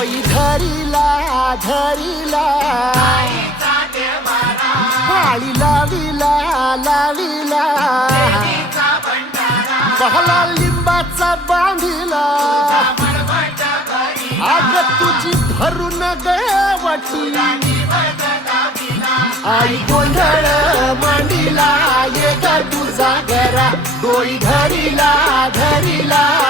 कोई धरिला धरिला। पाळी लाविला लाविला। पहला लिंबाचा बांधिला। आग तुझी भरून गवटी आई गोंधळ मांडिला ये ग तुझा घरा डोई धरिला धरिला।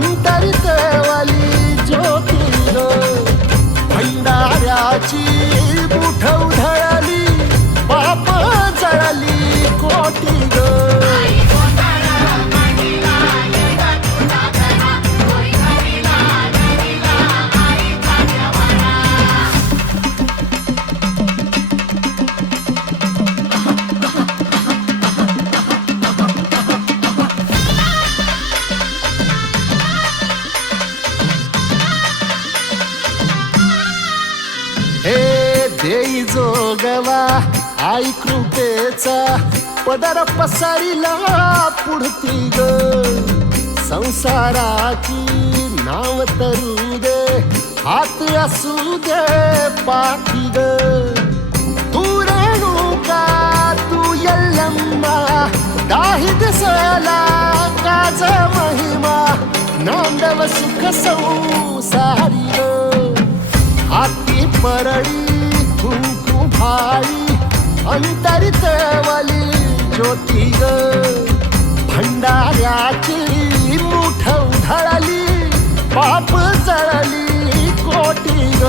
अंतरितवली ज्योती ग भंडाऱ्याची जोगवा आई कृपेचा पदर पसरिला पुढती ग. संसाराची नाव तरू दे हात असू दे पाठी ग. तू रेणुका तू यल्लम्मा दाही दिसला काज महिमा नांदव सुख संसारी ग. हाती तू आई भाई अंतरितवली ज्योती ग. भंडाऱ्याची मुठ उधळली पाप जळली कोटी ग.